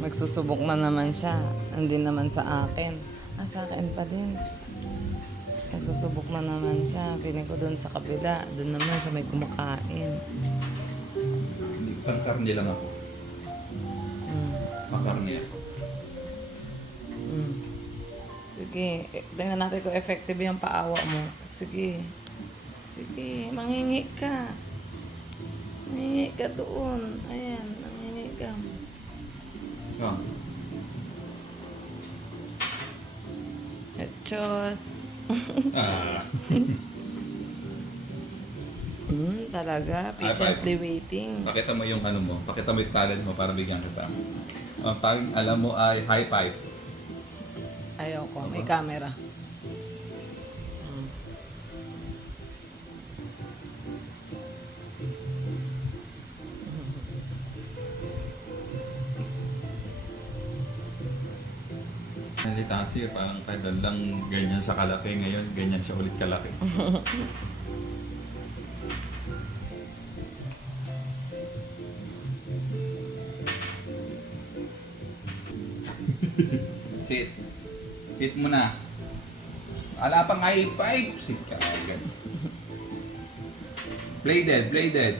Magsusubok na naman siya. Hindi naman sa akin. Sa akin pa din. Magsusubok na naman siya. Piling ko doon sa kabila. Doon naman sa may kumakain. Hindi, pangkarne lang ako. Pangkarne ako. Sige. Tingnan natin kung effective yung paawa mo. Sige. Sige. Manghingi ka. Manghingi ka doon. Ayan. Manghingi ka. Oh. Etchos. Ah. Talaga. Patiently waiting. Pakita mo yung ano mo. Pakita mo yung talent mo para bigyan kita. Ang tawag alam mo ay high five. Ayoko. May camera. Nalitasi, parang kadal lang ganyan siya kalaki ngayon, ganyan siya ulit kalaki. Sit. Sit muna. Wala pang high five. Sit ka agad. Play dead, play dead.